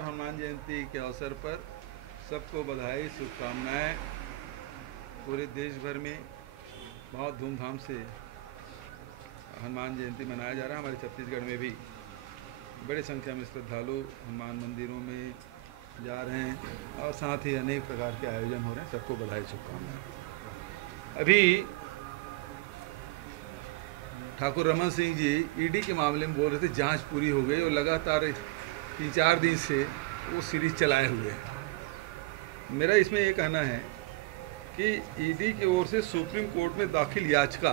हनुमान जयंती के अवसर पर सबको बधाई, शुभकामनाएं। पूरे देश भर में बहुत धूमधाम से हनुमान जयंती मनाया जा रहा है। हमारे छत्तीसगढ़ में भी बड़ी संख्या में श्रद्धालु हनुमान मंदिरों में जा रहे हैं और साथ ही अनेक प्रकार के आयोजन हो रहे हैं। सबको बधाई, शुभकामनाएं। अभी ठाकुर रमन सिंह जी ईडी के मामले में बोल रहे थे जांच पूरी हो गई और लगातार 3-4 दिन से वो सीरीज चलाए हुए हैं। मेरा इसमें ये कहना है कि ईडी की ओर से सुप्रीम कोर्ट में दाखिल याचिका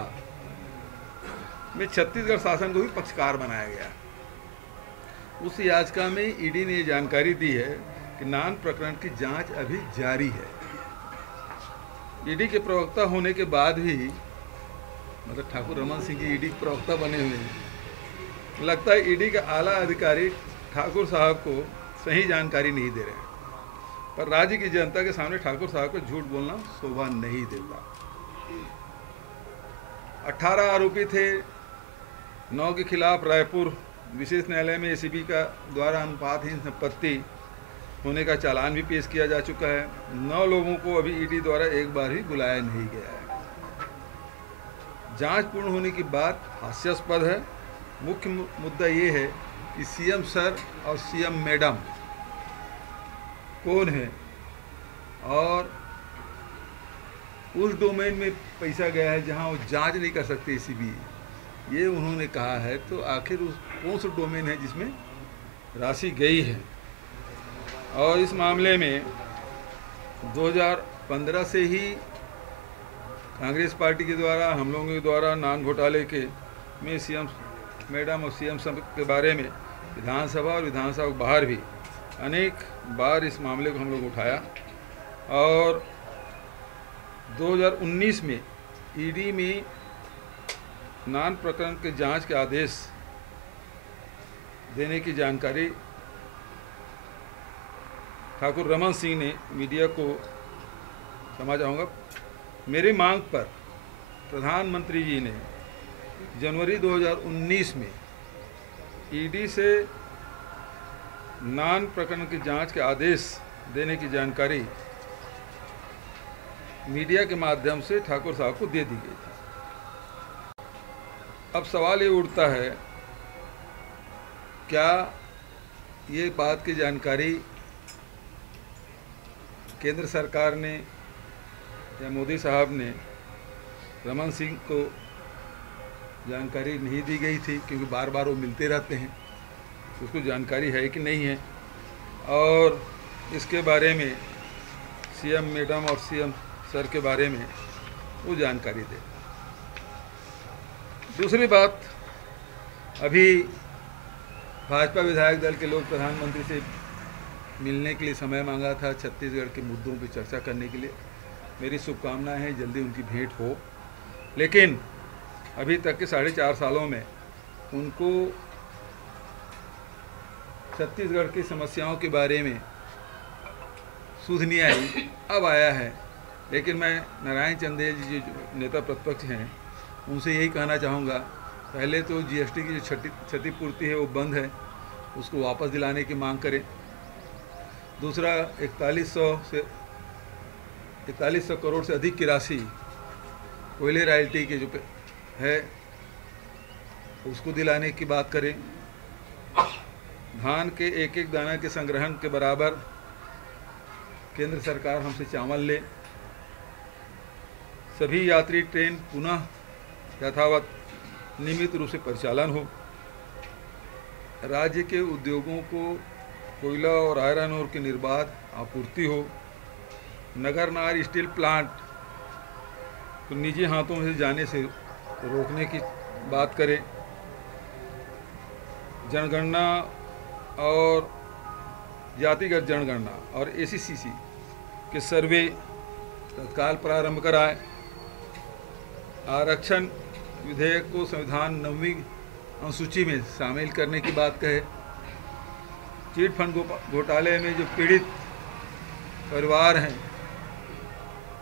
में छत्तीसगढ़ शासन को भी पक्षकार बनाया गया। उस याचिका में ईडी ने ये जानकारी दी है कि नान प्रकरण की जांच अभी जारी है। ईडी के प्रवक्ता होने के बाद भी, मतलब ठाकुर रमन सिंह की ईडी प्रवक्ता बने हुए हैं, लगता है ईडी का आला अधिकारी ठाकुर साहब को सही जानकारी नहीं दे रहे हैं। पर राज्य की जनता के सामने ठाकुर साहब को झूठ बोलना शोभा नहीं देता। 18 आरोपी थे। 9 के खिलाफ रायपुर विशेष न्यायालय में एसीबी का द्वारा अनुपातहीन संपत्ति होने का चालान भी पेश किया जा चुका है। 9 लोगों को अभी ईडी द्वारा एक बार भी बुलाया नहीं गया है। जांच पूर्ण होने की बात हास्यास्पद है। मुख्य मुद्दा ये है कि सीएम सर और सीएम मैडम कौन है और उस डोमेन में पैसा गया है जहां वो जांच नहीं कर सकते एसीबी, ये उन्होंने कहा है। तो आखिर उस कौन सा डोमेन है जिसमें राशि गई है? और इस मामले में 2015 से ही कांग्रेस पार्टी के द्वारा, हम लोगों के द्वारा नान घोटाले के में सीएम मैडम और सीएम सब के बारे में विधानसभा और विधानसभा के बाहर भी अनेक बार इस मामले को हम लोग उठाया। और 2019 में ईडी में नान प्रकरण के जांच के आदेश देने की जानकारी ठाकुर रमन सिंह ने मीडिया को क्षमा चाहूँगा, मेरी मांग पर प्रधानमंत्री जी ने जनवरी 2019 में ईडी से नान प्रकरण की जांच के आदेश देने की जानकारी मीडिया के माध्यम से ठाकुर साहब को दे दी गई थी। अब सवाल ये उठता है, क्या ये बात की जानकारी केंद्र सरकार ने या मोदी साहब ने रमन सिंह को जानकारी नहीं दी गई थी? क्योंकि बार बार वो मिलते रहते हैं, उसको जानकारी है कि नहीं है? और इसके बारे में सीएम मैडम और सीएम सर के बारे में वो जानकारी दे। दूसरी बात, अभी भाजपा विधायक दल के लोग प्रधानमंत्री से मिलने के लिए समय मांगा था, छत्तीसगढ़ के मुद्दों पर चर्चा करने के लिए। मेरी शुभकामनाएं हैं जल्दी उनकी भेंट हो, लेकिन अभी तक के 4.5 सालों में उनको छत्तीसगढ़ की समस्याओं के बारे में सुध नहीं आई। अब आया है। लेकिन मैं नारायण चंदेल जी जो नेता प्रतिपक्ष हैं उनसे यही कहना चाहूँगा, पहले तो जीएसटी की जो क्षतिपूर्ति है वो बंद है, उसको वापस दिलाने की मांग करें। दूसरा, 4100 करोड़ से अधिक की राशि कोयले रॉयल्टी के जो है उसको दिलाने की बात करें। धान के एक एक दाना के संग्रहण के बराबर केंद्र सरकार हमसे चावल ले। सभी यात्री ट्रेन पुनः यथावत नियमित रूप से परिचालन हो। राज्य के उद्योगों को कोयला और आयरन ओर की निर्बाध आपूर्ति हो। नगरनार स्टील प्लांट को निजी हाथों में से जाने से रोकने की बात करें। जनगणना और जातिगत जनगणना और एसीसीसी के सर्वे तत्काल प्रारंभ कराए। आरक्षण विधेयक को संविधान 9वीं अनुसूची में शामिल करने की बात कहे। चिट फंड घोटाले में जो पीड़ित परिवार हैं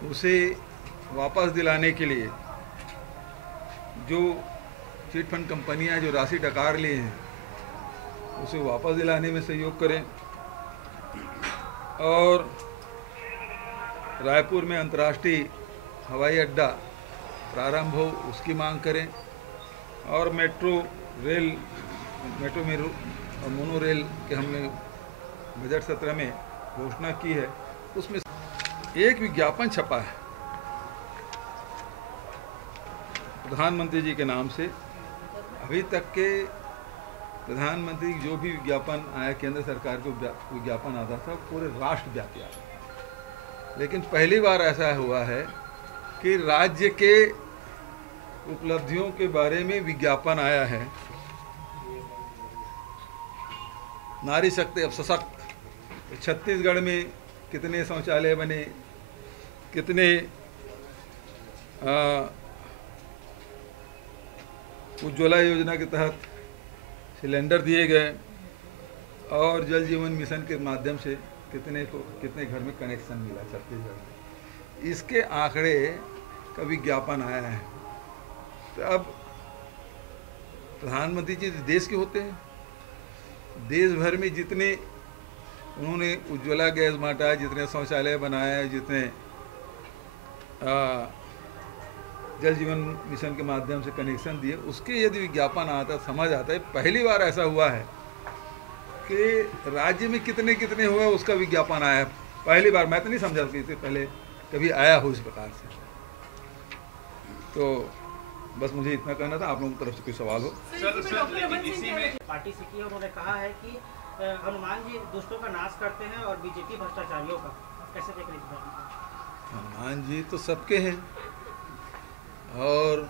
उसे वापस दिलाने के लिए जो चिट फंड कंपनियां जो राशि डकार लिए हैं उसे वापस दिलाने में सहयोग करें। और रायपुर में अंतर्राष्ट्रीय हवाई अड्डा प्रारंभ हो उसकी मांग करें, और मेट्रो में मोनो रेल के हमने बजट सत्र में घोषणा की है। उसमें एक विज्ञापन छपा है प्रधानमंत्री जी के नाम से। अभी तक के प्रधानमंत्री जो भी विज्ञापन आया, केंद्र सरकार को विज्ञापन आता था, पूरे राष्ट्रव्यापी आता था। लेकिन पहली बार ऐसा हुआ है कि राज्य के उपलब्धियों के बारे में विज्ञापन आया है। नारी शक्ति अब सशक्त। छत्तीसगढ़ में कितने शौचालय बने, कितने उज्ज्वला योजना के तहत सिलेंडर दिए गए, और जल जीवन मिशन के माध्यम से कितने घर में कनेक्शन मिला छत्तीसगढ़ में। इसके आंकड़े का विज्ञापन आया है। तो अब प्रधानमंत्री जी देश के होते हैं, देश भर में जितने उन्होंने उज्ज्वला गैस बांटा, जितने शौचालय बनाए, जितने जल जीवन मिशन के माध्यम से कनेक्शन दिए, उसके यदि विज्ञापन आता समझ आता है। पहली बार ऐसा हुआ है कि राज्य में कितने कितने हुए उसका विज्ञापन आया है। पहली बार। मैं तो नहीं समझा कि इससे पहले कभी आया हो इस प्रकार से। तो बस मुझे इतना कहना था। आप लोगों की तरफ से कोई सवाल हो? इसी में पार्टी से की उन्होंने कहा है कि हनुमान जी दुष्टों का नाश करते हैं और बीजेपी भ्रष्टाचारियों का। कैसे देख रहे हैं? हनुमान जी तो सबके हैं, और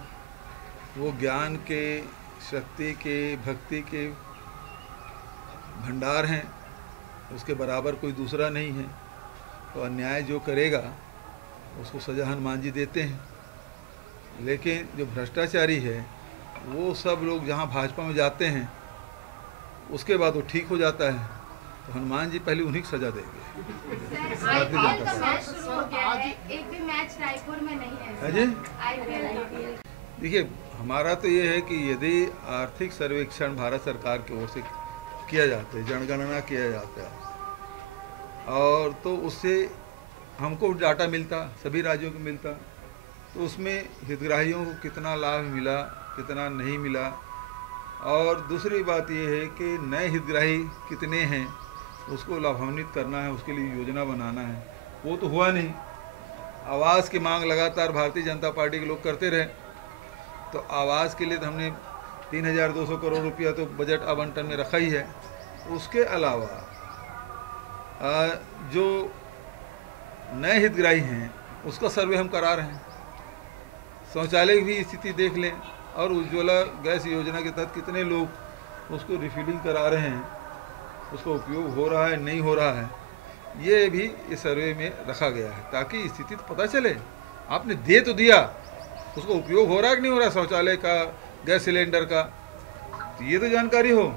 वो ज्ञान के, शक्ति के, भक्ति के भंडार हैं। उसके बराबर कोई दूसरा नहीं है। तो अन्याय जो करेगा उसको सजा हनुमान जी देते हैं। लेकिन जो भ्रष्टाचारी है वो सब लोग जहाँ भाजपा में जाते हैं उसके बाद वो ठीक हो जाता है। तो हनुमान जी पहले उन्हीं को सजा देंगे। एक भी मैच रायपुर में नहीं है जी। IPL। देखिए, हमारा तो ये है कि यदि आर्थिक सर्वेक्षण भारत सरकार की ओर से किया जाता है, जनगणना किया जाता है, और तो उससे हमको डाटा मिलता, सभी राज्यों को मिलता, तो उसमें हितग्राहियों को कितना लाभ मिला, कितना नहीं मिला। और दूसरी बात ये है कि नए हितग्राही कितने हैं, उसको लाभान्वित करना है, उसके लिए योजना बनाना है। वो तो हुआ नहीं। आवास की मांग लगातार भारतीय जनता पार्टी के लोग करते रहे। तो आवास के लिए तो हमने 3200 करोड़ रुपया तो बजट आवंटन में रखा ही है। उसके अलावा जो नए हितग्राही हैं उसका सर्वे हम करा रहे हैं। शौचालय की भी स्थिति देख लें, और उज्ज्वला गैस योजना के तहत कितने लोग उसको रिफिलिंग करा रहे हैं, उसका उपयोग हो रहा है नहीं हो रहा है, ये भी इस सर्वे में रखा गया है, ताकि स्थिति तो पता चले। आपने दे तो दिया, उसका उपयोग हो रहा है कि नहीं हो रहा, शौचालय का, गैस सिलेंडर का, तो ये तो जानकारी हो।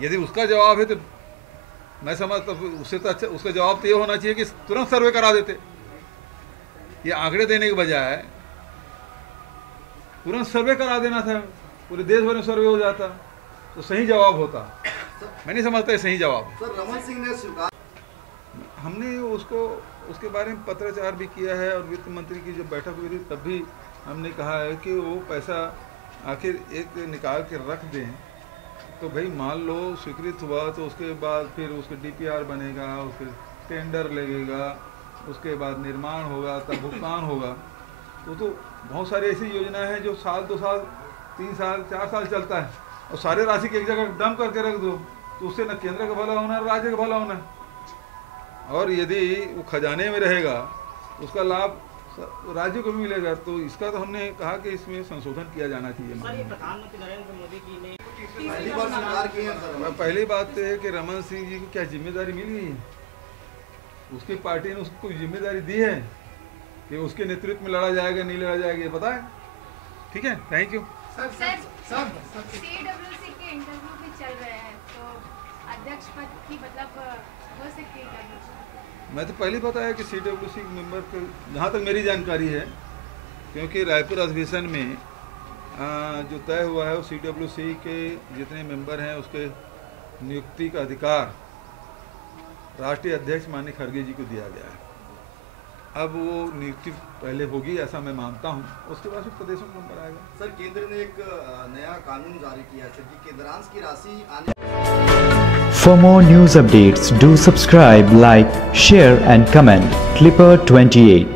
यदि उसका जवाब है तो मैं समझता उससे तो अच्छा उसका जवाब तो ये होना चाहिए कि तुरंत सर्वे करा देते। ये आंकड़े देने के बजाय तुरंत सर्वे करा देना था, पूरे देश भर में सर्वे हो जाता तो सही जवाब होता। मैं नहीं समझता ये सही जवाब है। सर, रमन सिंह ने स्वीकार, हमने उसको उसके बारे में पत्राचार भी किया है, और वित्त मंत्री की जब बैठक हुई थी तब भी हमने कहा है कि वो पैसा आखिर एक निकाल के रख दें। तो भाई मान लो स्वीकृत हुआ तो उसके बाद फिर उसके DPR बनेगा, उसके टेंडर लगेगा, उसके बाद निर्माण होगा, तब भुगतान होगा। तो बहुत सारी ऐसी योजनाएं हैं जो साल 2 साल 3 साल 4 साल चलता है, और सारे राशि की एक जगह डंप करके रख दो, तो उससे न केंद्र का भला होना है, राज्य का भला होना है। और यदि वो खजाने में रहेगा उसका लाभ राज्य को भी मिलेगा। तो इसका तो हमने कहा कि इसमें संशोधन किया जाना चाहिए। सर, ये प्रधानमंत्री नरेंद्र मोदी जी ने पहली बार स्वीकार किए हैं सर। पहली बात तो है कि रमन सिंह जी को क्या जिम्मेदारी मिल गई है, उसकी पार्टी ने उसको जिम्मेदारी दी है कि उसके नेतृत्व में लड़ा जाएगा नहीं लड़ा जाएगा, ये पता है। ठीक है, थैंक यू। सर CWC के इंटरव्यू भी चल रहे हैं, तो अध्यक्ष पद की मतलब हो सकती है क्या? मैं तो पहले बताया कि CWC मेंबर को, जहाँ तक मेरी जानकारी है, क्योंकि रायपुर अधिवेशन में जो तय हुआ है वो CWC के जितने मेंबर हैं उसके नियुक्ति का अधिकार राष्ट्रीय अध्यक्ष माननीय खड़गे जी को दिया गया है। अब वो नियुक्ति पहले होगी ऐसा मैं मानता हूँ, उसके बाद फिर प्रदेशों का नंबर आएगा। सर केंद्र ने एक नया कानून जारी किया है कि केंद्रांश की राशि आने। For more news updates, do subscribe, like, share and comment. Clipper 28.